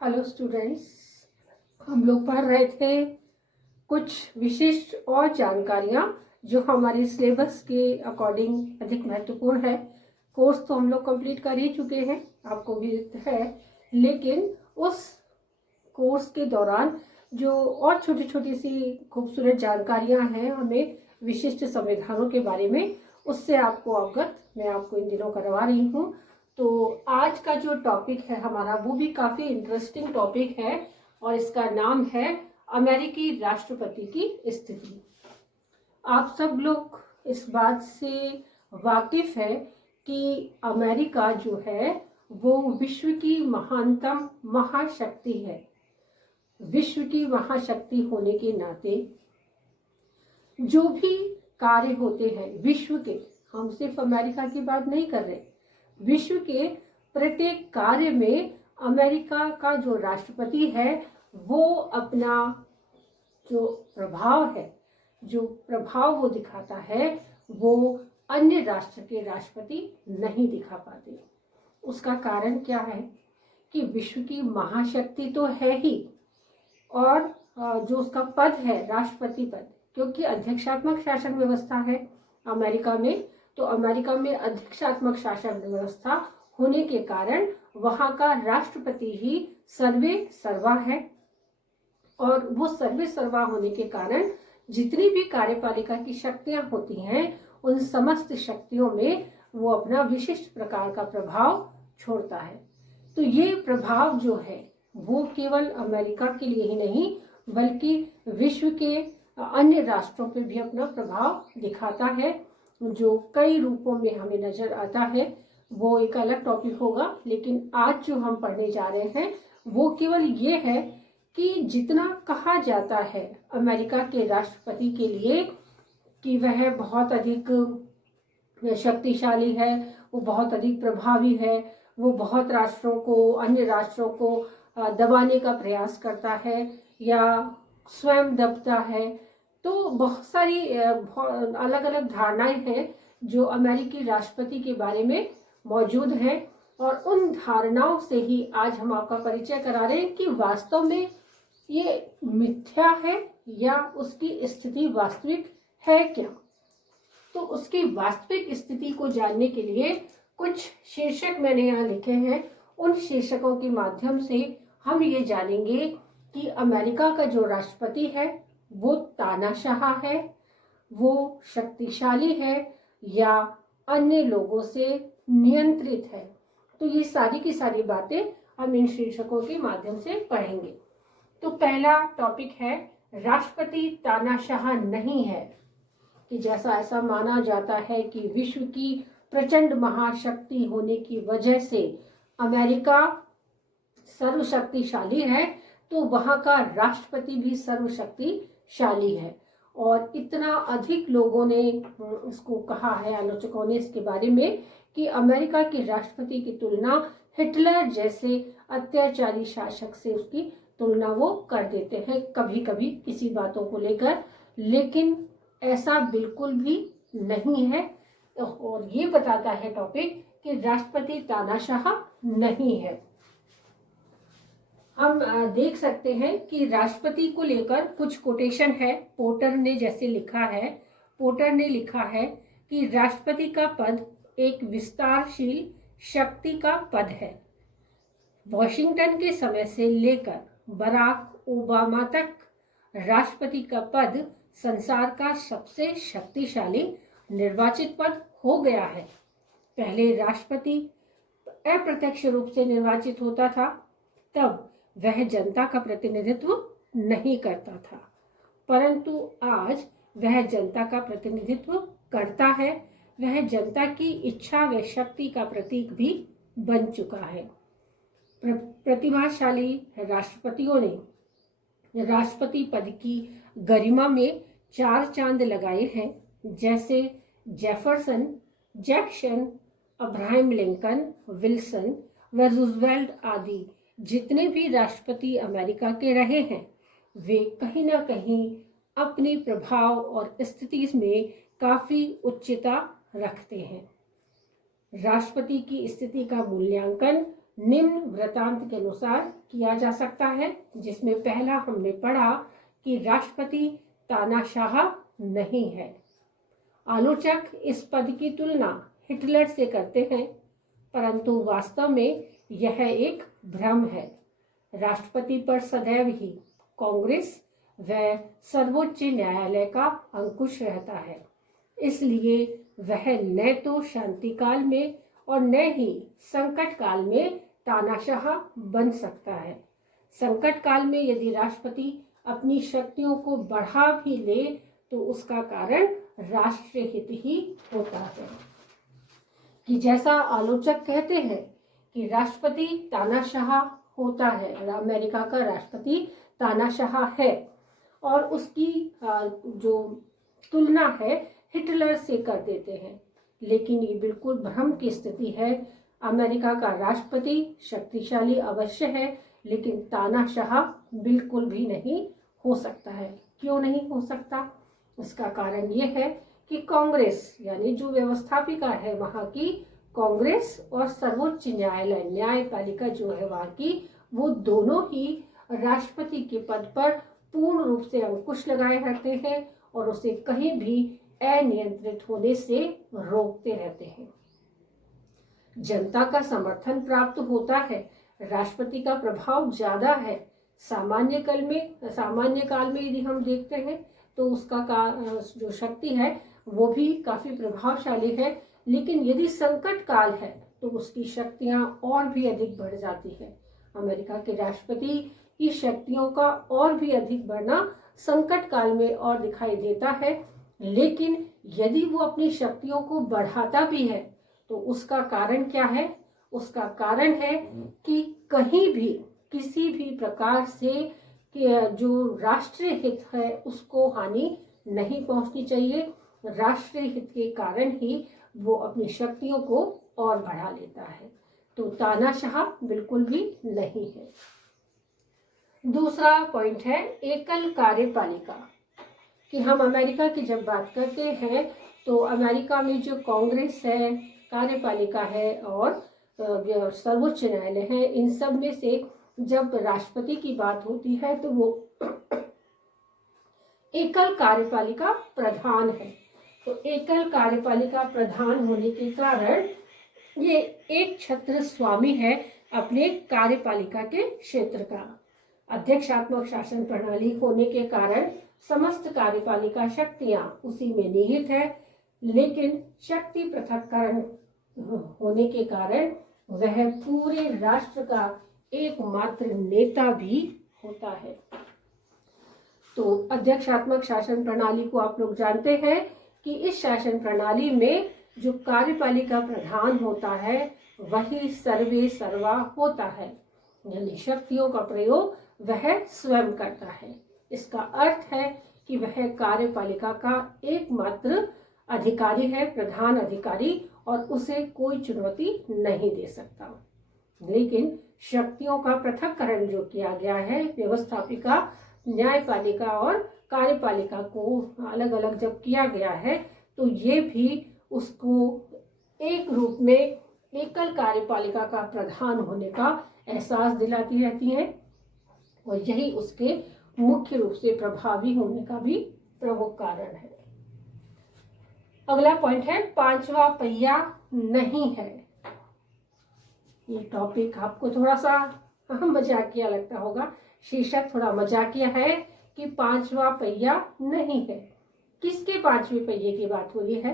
Hello students, हम लोग पढ़ रहे थे कुछ विशिष्ट और जानकारियाँ जो हमारे सिलेबस के अकॉर्डिंग अधिक महत्वपूर्ण है। कोर्स तो हम लोग कंप्लीट कर ही चुके हैं, आपको भी है, लेकिन उस कोर्स के दौरान जो और छोटी छोटी सी खूबसूरत जानकारियाँ हैं हमें विशिष्ट संविधानों के बारे में, उससे आपको अवगत मैं आपको इन दिनों करवा रही हूँ। तो आज का जो टॉपिक है हमारा वो भी काफ़ी इंटरेस्टिंग टॉपिक है और इसका नाम है अमेरिकी राष्ट्रपति की स्थिति। आप सब लोग इस बात से वाकिफ है कि अमेरिका जो है वो विश्व की महानतम महाशक्ति है। विश्व की महाशक्ति होने के नाते जो भी कार्य होते हैं विश्व के, हम सिर्फ अमेरिका की बात नहीं कर रहे, विश्व के प्रत्येक कार्य में अमेरिका का जो राष्ट्रपति है वो अपना जो प्रभाव है, जो प्रभाव वो दिखाता है वो अन्य राष्ट्र के राष्ट्रपति नहीं दिखा पाते। उसका कारण क्या है कि विश्व की महाशक्ति तो है ही, और जो उसका पद है राष्ट्रपति पद, क्योंकि अध्यक्षात्मक शासन व्यवस्था है अमेरिका में, तो अमेरिका में अध्यक्षात्मक शासन व्यवस्था होने के कारण वहाँ का राष्ट्रपति ही सर्वे सर्वा है। और वो सर्वे सर्वा होने के कारण जितनी भी कार्यपालिका की शक्तियां होती हैं उन समस्त शक्तियों में वो अपना विशिष्ट प्रकार का प्रभाव छोड़ता है। तो ये प्रभाव जो है वो केवल अमेरिका के लिए ही नहीं बल्कि विश्व के अन्य राष्ट्रों पर भी अपना प्रभाव दिखाता है, जो कई रूपों में हमें नजर आता है। वो एक अलग टॉपिक होगा, लेकिन आज जो हम पढ़ने जा रहे हैं वो केवल ये है कि जितना कहा जाता है अमेरिका के राष्ट्रपति के लिए कि वह बहुत अधिक शक्तिशाली है, वो बहुत अधिक प्रभावी है, वो बहुत राष्ट्रों को, अन्य राष्ट्रों को दबाने का प्रयास करता है या स्वयं दबता है, तो बहुत सारी अलग अलग धारणाएं हैं जो अमेरिकी राष्ट्रपति के बारे में मौजूद हैं। और उन धारणाओं से ही आज हम आपका परिचय करा रहे हैं कि वास्तव में ये मिथ्या है या उसकी स्थिति वास्तविक है क्या। तो उसकी वास्तविक स्थिति को जानने के लिए कुछ शीर्षक मैंने यहाँ लिखे हैं। उन शीर्षकों के माध्यम से हम ये जानेंगे कि अमेरिका का जो राष्ट्रपति है वो तानाशाह है, वो शक्तिशाली है या अन्य लोगों से नियंत्रित है। तो ये सारी की सारी बातें हम इन शीर्षकों के माध्यम से पढ़ेंगे। तो पहला टॉपिक है राष्ट्रपति तानाशाह नहीं है, कि जैसा ऐसा माना जाता है कि विश्व की प्रचंड महाशक्ति होने की वजह से अमेरिका सर्वशक्तिशाली है, तो वहां का राष्ट्रपति भी सर्वशक्तिशाली है। और इतना अधिक लोगों ने इसको कहा है, आलोचकों ने इसके बारे में, कि अमेरिका के राष्ट्रपति की तुलना हिटलर जैसे अत्याचारी शासक से उसकी तुलना वो कर देते हैं कभी कभी किसी बातों को लेकर, लेकिन ऐसा बिल्कुल भी नहीं है। और ये बताता है टॉपिक कि राष्ट्रपति तानाशाह नहीं है। हम देख सकते हैं कि राष्ट्रपति को लेकर कुछ कोटेशन है। पोर्टर ने जैसे लिखा है, पोर्टर ने लिखा है कि राष्ट्रपति का पद एक विस्तारशील शक्ति का पद है। वॉशिंगटन के समय से लेकर बराक ओबामा तक राष्ट्रपति का पद संसार का सबसे शक्तिशाली निर्वाचित पद हो गया है। पहले राष्ट्रपति अप्रत्यक्ष रूप से निर्वाचित होता था, तब वह जनता का प्रतिनिधित्व नहीं करता था, परंतु आज वह जनता का प्रतिनिधित्व करता है। वह जनता की इच्छा व शक्ति का प्रतीक भी बन चुका है। प्रतिभाशाली राष्ट्रपतियों ने राष्ट्रपति पद की गरिमा में 4 चांद लगाए हैं, जैसे Jefferson, Jackson, Abraham Lincoln, Wilson व रूजवेल्ट आदि जितने भी राष्ट्रपति अमेरिका के रहे हैं वे कहीं ना कहीं अपने प्रभाव और स्थिति में काफी उच्चता रखते हैं। राष्ट्रपति की स्थिति का मूल्यांकन निम्न वृत्तांत के अनुसार किया जा सकता है, जिसमें पहला हमने पढ़ा कि राष्ट्रपति तानाशाह नहीं है। आलोचक इस पद की तुलना हिटलर से करते हैं, परंतु वास्तव में यह एक भ्रम है। राष्ट्रपति पर सदैव ही कांग्रेस व सर्वोच्च न्यायालय का अंकुश रहता है, इसलिए वह न तो शांति काल में और न ही संकट काल में तानाशाह बन सकता है। संकट काल में यदि राष्ट्रपति अपनी शक्तियों को बढ़ा भी ले तो उसका कारण राष्ट्रहित ही होता है। कि जैसा आलोचक कहते हैं कि राष्ट्रपति तानाशाह होता है, अमेरिका का राष्ट्रपति तानाशाह है, और उसकी जो तुलना है हिटलर से कर देते हैं, लेकिन ये बिल्कुल भ्रम की स्थिति है। अमेरिका का राष्ट्रपति शक्तिशाली अवश्य है, लेकिन तानाशाह बिल्कुल भी नहीं हो सकता है। क्यों नहीं हो सकता? इसका कारण ये है कि कांग्रेस यानी जो व्यवस्थापिका है वहाँ की कांग्रेस और सर्वोच्च न्यायालय न्यायपालिका जो है वहाँ की, वो दोनों ही राष्ट्रपति के पद पर पूर्ण रूप से अंकुश लगाए रहते हैं और उसे कहीं भी अनियंत्रित होने से रोकते रहते हैं। जनता का समर्थन प्राप्त होता है, राष्ट्रपति का प्रभाव ज्यादा है। सामान्य काल में यदि हम देखते हैं तो उसका जो शक्ति है वो भी काफी प्रभावशाली है, लेकिन यदि संकट काल है तो उसकी शक्तियां और भी अधिक बढ़ जाती है। अमेरिका के राष्ट्रपति की शक्तियों का और भी अधिक बढ़ना संकट काल में और दिखाई देता है, लेकिन यदि वो अपनी शक्तियों को बढ़ाता भी है तो उसका कारण क्या है? उसका कारण है कि कहीं भी किसी भी प्रकार से जो राष्ट्रीय हित है उसको हानि नहीं पहुंचनी चाहिए। राष्ट्रीय हित के कारण ही वो अपनी शक्तियों को और बढ़ा लेता है। तो तानाशाह बिल्कुल भी नहीं है। दूसरा पॉइंट है एकल कार्यपालिका। कि हम अमेरिका की जब बात करते हैं तो अमेरिका में जो कांग्रेस है, कार्यपालिका है और सर्वोच्च न्यायालय है, इन सब में से जब राष्ट्रपति की बात होती है तो वो एकल कार्यपालिका प्रधान है। तो एकल कार्यपालिका प्रधान होने के कारण ये एक छत्र स्वामी है अपने कार्यपालिका के क्षेत्र का। अध्यक्षात्मक शासन प्रणाली होने के कारण समस्त कार्यपालिका शक्तियां उसी में निहित है, लेकिन शक्ति पृथक्करण होने के कारण वह पूरे राष्ट्र का एकमात्र नेता भी होता है। तो अध्यक्षात्मक शासन प्रणाली को आप लोग जानते हैं कि इस शासन प्रणाली में जो कार्यपालिका प्रधान होता है वही सर्वे सर्वा होता है, यानी शक्तियों का प्रयोग वह स्वयं करता है। इसका अर्थ है कि वह कार्यपालिका का एकमात्र अधिकारी है, प्रधान अधिकारी, और उसे कोई चुनौती नहीं दे सकता। लेकिन शक्तियों का पृथक्करण जो किया गया है, व्यवस्थापिका, न्यायपालिका और कार्यपालिका को अलग अलग जब किया गया है तो ये भी उसको एक रूप में एकल कार्यपालिका का प्रधान होने का एहसास दिलाती रहती है, और यही उसके मुख्य रूप से प्रभावी होने का भी प्रमुख कारण है। अगला पॉइंट है पांचवा पहिया नहीं है। ये टॉपिक आपको थोड़ा सा मजाकिया लगता होगा, शीर्षक थोड़ा मजाकिया है कि पांचवा पहिया नहीं है। किसके पांचवे पहिए की बात हो रही है?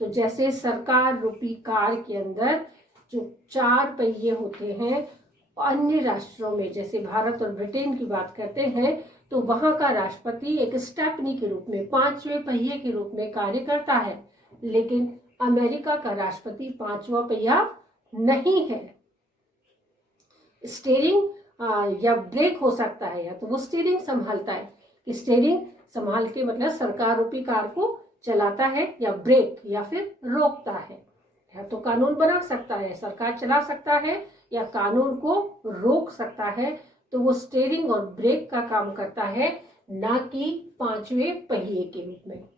तो जैसे सरकार रूपी कार के अंदर जो 4 पहिए होते हैं, अन्य राष्ट्रों में जैसे भारत और ब्रिटेन की बात करते हैं तो वहां का राष्ट्रपति एक स्टेपनी के रूप में, 5वें पहिए के रूप में कार्य करता है, लेकिन अमेरिका का राष्ट्रपति 5वां पहिया नहीं है। स्टीयरिंग या ब्रेक हो सकता है, या तो वो स्टीयरिंग संभालता है कि स्टीयरिंग संभाल के मतलब सरकार रूपी कार को चलाता है, या ब्रेक या फिर रोकता है, या तो कानून बना सकता है, सरकार चला सकता है या कानून को रोक सकता है। तो वो स्टीयरिंग और ब्रेक का काम करता है, ना कि 5वें पहिए के रूप में।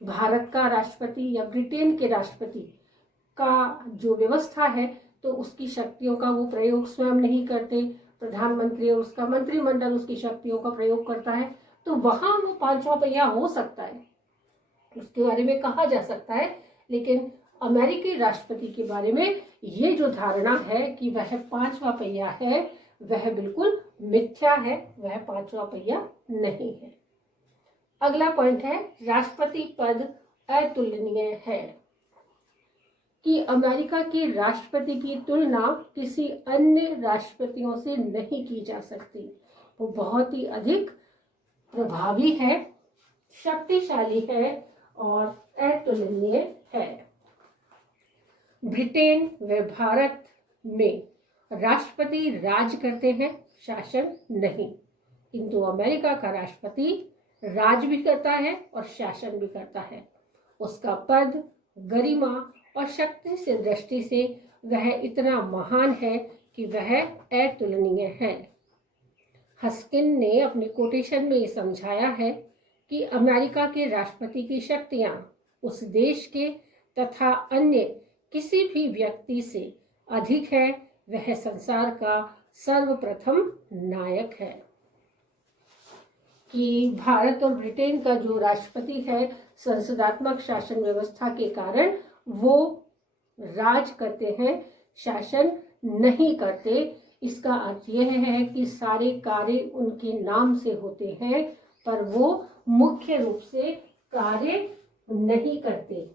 भारत का राष्ट्रपति या ब्रिटेन के राष्ट्रपति का जो व्यवस्था है तो उसकी शक्तियों का वो प्रयोग स्वयं नहीं करते, प्रधानमंत्री और उसका मंत्रिमंडल उसकी शक्तियों का प्रयोग करता है, तो वहां वो पांचवा पहिया हो सकता है, उसके बारे में कहा जा सकता है। लेकिन अमेरिकी राष्ट्रपति के बारे में ये जो धारणा है कि वह पांचवा पहिया है, वह बिल्कुल मिथ्या है, वह पांचवा पहिया नहीं है। अगला पॉइंट है, राष्ट्रपति पद अतुलनीय है, कि अमेरिका के राष्ट्रपति की तुलना किसी अन्य राष्ट्रपतियों से नहीं की जा सकती। वो बहुत ही अधिक प्रभावी है, शक्तिशाली है और अतुलनीय है। ब्रिटेन व भारत में राष्ट्रपति राज करते हैं, शासन नहीं, किंतु अमेरिका का राष्ट्रपति राज भी करता है और शासन भी करता है। उसका पद, गरिमा और शक्ति से दृष्टि से वह इतना महान है कि वह अतुलनीय है। हस्किन ने अपने कोटेशन में ये समझाया है कि अमेरिका के राष्ट्रपति की शक्तियां उस देश के तथा अन्य किसी भी व्यक्ति से अधिक है, वह संसार का सर्वप्रथम नायक है। कि भारत और ब्रिटेन का जो राष्ट्रपति है, संसदात्मक शासन व्यवस्था के कारण वो राज करते हैं, शासन नहीं करते। इसका अर्थ यह है कि सारे कार्य उनके नाम से होते हैं, पर वो मुख्य रूप से कार्य नहीं करते।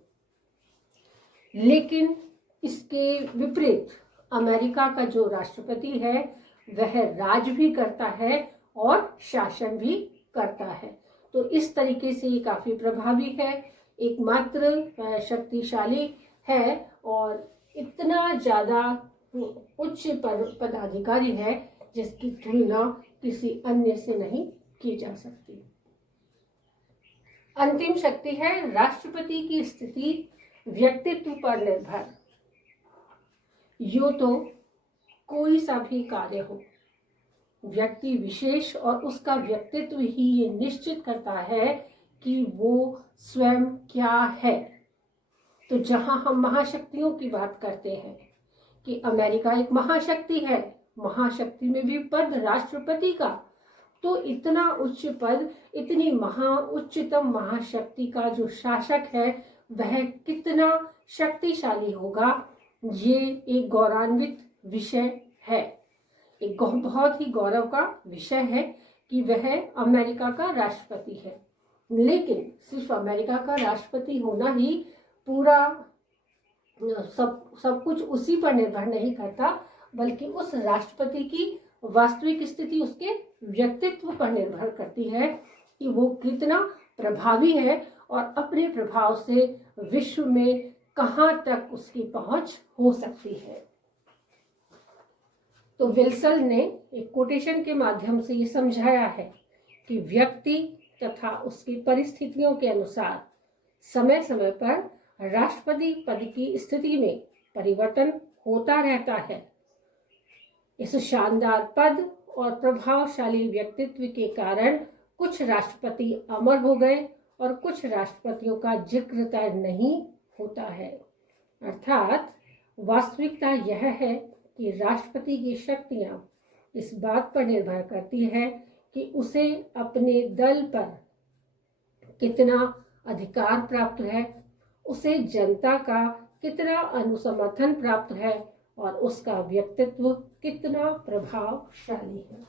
लेकिन इसके विपरीत अमेरिका का जो राष्ट्रपति है, वह राज भी करता है और शासन भी करता है। तो इस तरीके से ये काफी प्रभावी है, एकमात्र शक्तिशाली है और इतना ज्यादा उच्च पदाधिकारी है जिसकी तुलना किसी अन्य से नहीं की जा सकती। अंतिम शक्ति है, राष्ट्रपति की स्थिति व्यक्तित्व पर निर्भर। यो तो कोई सा भी कार्य हो, व्यक्ति विशेष और उसका व्यक्तित्व ही ये निश्चित करता है कि वो स्वयं क्या है। तो जहां हम महाशक्तियों की बात करते हैं कि अमेरिका एक महाशक्ति है, महाशक्ति में भी पद राष्ट्रपति का, तो इतना उच्च पद, इतनी उच्चतम महाशक्ति का जो शासक है वह कितना शक्तिशाली होगा, ये एक गौरवान्वित विषय है, एक बहुत ही गौरव का विषय है कि वह अमेरिका का राष्ट्रपति है। लेकिन सिर्फ अमेरिका का राष्ट्रपति होना ही पूरा सब कुछ उसी पर निर्भर नहीं करता, बल्कि उस राष्ट्रपति की वास्तविक स्थिति उसके व्यक्तित्व पर निर्भर करती है कि वो कितना प्रभावी है और अपने प्रभाव से विश्व में कहां तक उसकी पहुंच हो सकती है। तो विल्सन ने एक कोटेशन के माध्यम से ये समझाया है कि व्यक्ति तथा उसकी परिस्थितियों के अनुसार समय समय पर राष्ट्रपति पद की स्थिति में परिवर्तन होता रहता है। इस शानदार पद और प्रभावशाली व्यक्तित्व के कारण कुछ राष्ट्रपति अमर हो गए और कुछ राष्ट्रपतियों का जिक्र तय नहीं होता है। अर्थात वास्तविकता यह है कि राष्ट्रपति की शक्तियां इस बात पर निर्भर करती है कि उसे अपने दल पर कितना अधिकार प्राप्त है, उसे जनता का कितना अनुसमर्थन प्राप्त है और उसका व्यक्तित्व कितना प्रभावशाली है।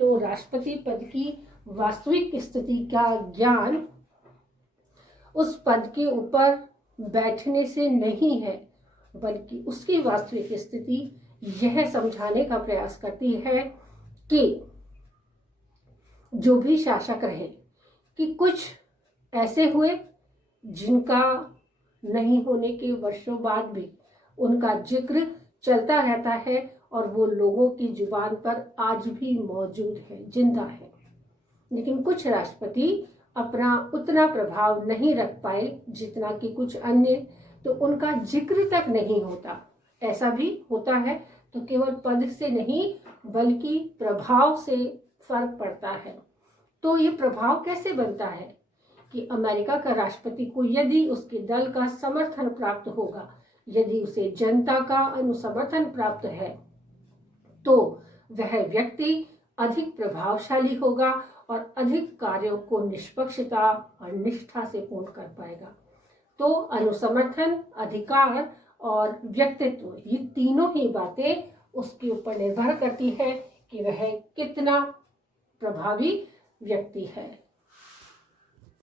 तो राष्ट्रपति पद की वास्तविक स्थिति का ज्ञान उस पद के ऊपर बैठने से नहीं है, बल्कि उसकी वास्तविक स्थिति यह समझाने का प्रयास करती है कि जो भी शासक रहे, कि कुछ ऐसे हुए जिनका नहीं होने के वर्षों बाद भी उनका जिक्र चलता रहता है और वो लोगों की जुबान पर आज भी मौजूद है, जिंदा है। लेकिन कुछ राष्ट्रपति अपना उतना प्रभाव नहीं रख पाए जितना कि कुछ अन्य, तो उनका जिक्र तक नहीं होता। ऐसा भी होता है, तो केवल पद से नहीं बल्कि प्रभाव से फर्क पड़ता है। तो ये प्रभाव कैसे बनता है कि अमेरिका का राष्ट्रपति को यदि उसके दल का समर्थन प्राप्त होगा, यदि उसे जनता का अनुसमर्थन प्राप्त है तो वह व्यक्ति अधिक प्रभावशाली होगा और अधिक कार्यों को निष्पक्षता और निष्ठा से पूर्ण कर पाएगा। तो अनुसमर्थन, अधिकार और व्यक्तित्व, ये तीनों ही बातें उसके ऊपर निर्भर करती है कि वह कितना प्रभावी व्यक्ति है।